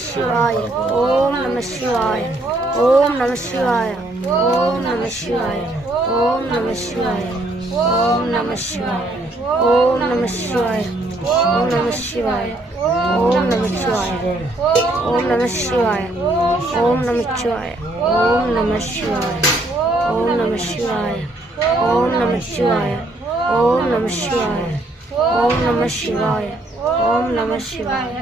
சிவாய ஓம் நம சிவாய ஓம் நம சிவாய ஓம் நம சிவாய ஓம் நம சிவாய ஓம் நம சிவாய ஓம் நம சிவாய ஓம் நம சிவாய ஓம் நம சிவாய ஓம் நம சிவாய ஓம் நம சிவாய ஓம் நம சிவாய ஓம் நம சிவாய ஓம் நம சிவாய ஓம் நம சிவாய ஓம் நம சிவாய ஓம் நம சிவாய